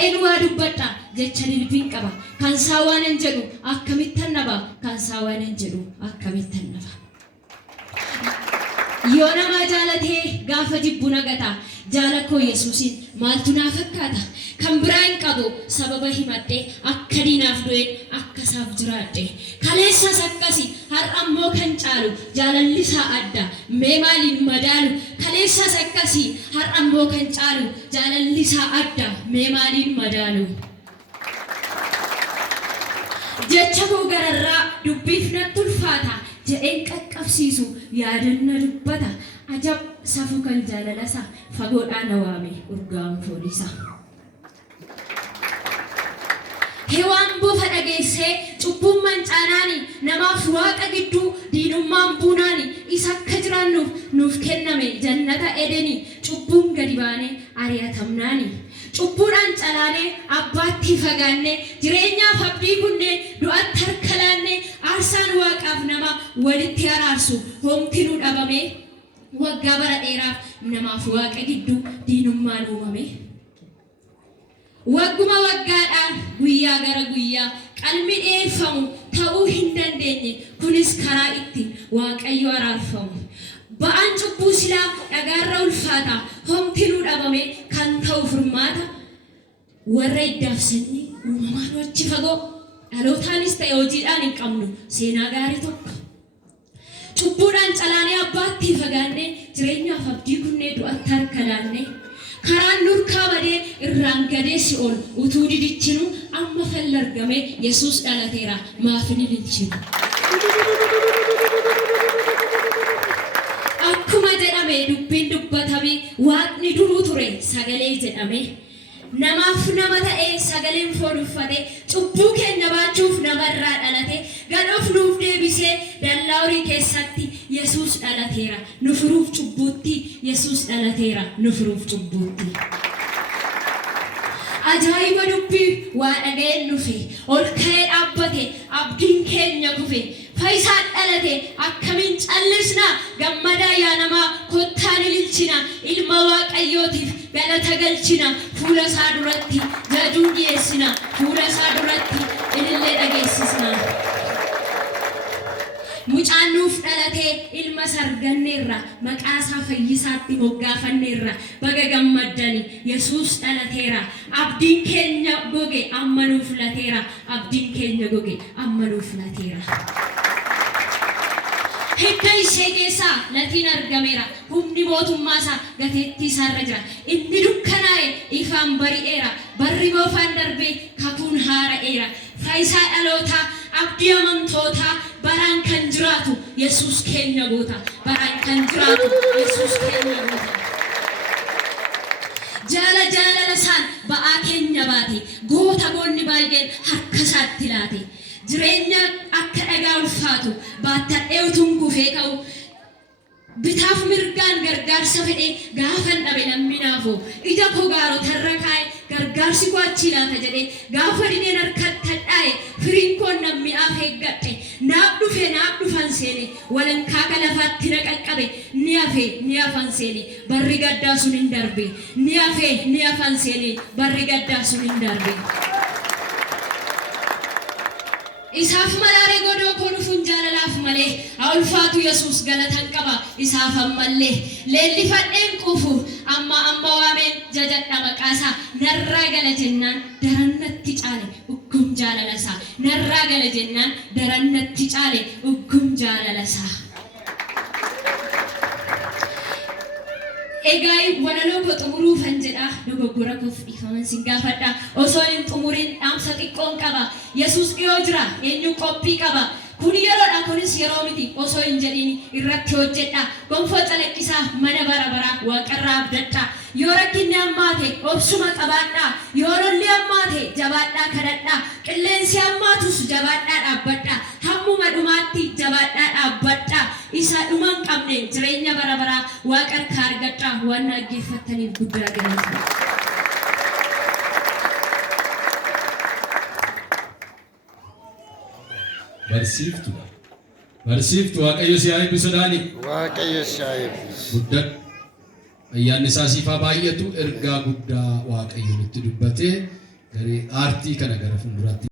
ka'een waa dubbadha jecha dilbiin qaba kan saawaan hin jedhu akkamittan naba kan saawaan hin jedhu akkamittan naba yoo nama jaalatee gaafa jibbu nagata jaalakoo Yesuusin maaltu naaf fakkaata kan biraan qabu sababa himadhee akka diinaaf du'een akka saaf jiraadhe kaleessas akkasi har'ammoo kan caalu jaalalli isaa adda mee maaliin madaalu kaleessas akkasi har'ammoo kan caalu jaalalli isaa adda mee maaliin madaalu jecha koo gararraa dubbiif natti ulfaata jedheen qaqqabsiisu yaadanna dubbata ajab safu kan jaalalasa fagoodhaan waame urgaan foolisa hewaan bofa dhageessee cubbuun mancaanaani namaaf waaqa gidduu diinummaan buunaani isa akka jiraannuuf nuuf kenname jannata edeni cubbuun gadi baanee ari'atamnaani cubbuudhaan calaanee abbaatti fagaannee jireenyaaf abdii kunnee du'atti harka laannee aarsaan waaqaaf nama walitti araarsu homti nu dhabame waggaa bara dheeraaf namaaf waaqa gidduu diinummaan uumame wagguma waggaadhaan guyyaa gara guyyaa qalmi dheeffamu ta'uu hin dandeenye kunis karaa itti waaqayyo araarfamu ba'aan cubbuu silaa dhagaarra ulfaata homti nu dhabame kan ta'u furmaata warra iddaaf sanyii uumamaan wachi fagoo dhalootaanis ta'e hojiidhaan hin qabnu seenaa gaarii tokko cubbuudhaan calaanee abbaatti fagaannee jireenyaaf abdii kunnee du'atti harka laannee karaan nurkaa badee irraan gadee si'ool utuu didichinu amma fallargame Yesuus dhalateera maafini lilchinu akkuma jedhame dubbiin dubbatame waaqni duruu ture sagalee jedhame namaaf nama ta'ee sagaleen foon uffate cubbuu keenya baachuuf namarraa dhalate gadhoof nuuf deebisee dallaa horii keessatti Yesuus dhalateera nu furuuf cubbuutti Yesuus dhalateera nu furuuf cubbuutti ajaa'iba dubbii waa dhaga'een dhufe ol ka'ee dhaabbate abdiin keenya kufe fayyisaan dhalate akkamiin callisna gammadaa yaa namaa kottaan ililchina ilma waaqayyootiif galata galchina fuula isaa duratti jajuu dhiyeessina fuula isaa duratti ilillee dhageessisna mucaan nuuf dhalatee ilma sarganneerra maqaa isaa fayyisaatti moggaafanneerra baga gammaddani Yesuus dhalateera abdiin keenya goge amma nuuf lateera abdiin keenya goge amma nuuf lateera hidda ishee keessaa latiin argameera humni mootummaa isaa gateettii isaarra jira inni dukkanaa'e ifaan bari'eera barri boofaan darbee kakuun haara'eera fayyisaa dhalootaa abdii amantootaa baraan kan jiraatu Yesuus keenya goota baraan kan jiraatu Yesuus keenya goota jaalala isaan ba'aa keenya baate goota goonni baay'een harka isaatti laate jireenya akka dhagaa ulfaatu baattadhee utuun kufee ka'u bitaaf mirgaan gargaarsa fedhee gaafan dhabe lamminaafoo ija koo gaarotarra kaa'e gargaarsi koo achii laata jedhee gaafa dineen harkatti hadhaa'e firiin koo nammi'aaf eeggadhe naaf dhufan seene walankaa lafaatti na qaqqabe ni hafan seene barri gaddaa sun hin darbe ni hafan seene barri gaddaa sun hin darbe isaaf malaaree godoo koo dhufuun jaalalaaf malee ulfaatu Yesuus galatan qaba isaaf ammallee leellifadheen quufu amma waameen jajadha maqaasaa narraa gala jennaan darannatti caale uggum jaalalasaa narraa gala jennaan darannatti caale uggum jaalalasaa egaa walaloo koo xumuruufan jedha dogoggora koof dhiifaman sin gaafadha osoo hin xumuriin dhaamsa xiqqoon qaba Yesuus dhiyoo jira eenyu qophii qaba kun yeroodha kunis yeroo miti osoo hin jedhin irratti hojjedha gonfoo calaqqisaa mana bara baraa waaqarraa abdadha yoo rakkinni hammaate obsuma qabaadha yoo lolli hammaate jabaadhaa kadhadha qilleensi hammaatus jabaadhaa dhaabbadha hammuma dhumaatti jabaadhaa dhaabbadha isa dhuman qabne jireenya bara baraa waaqarraa argadha waan dhaggeeffattaniif guddaa galatoomaa barsiiftu waaqayyo si haa eebbisu daani waaqayyo si haa eebbisu guddaa ayyaanni isaa siif haa baay'atu ergaa guddaa waaqayyo nutti dubbatee garee aartii kana gara fuulduraatti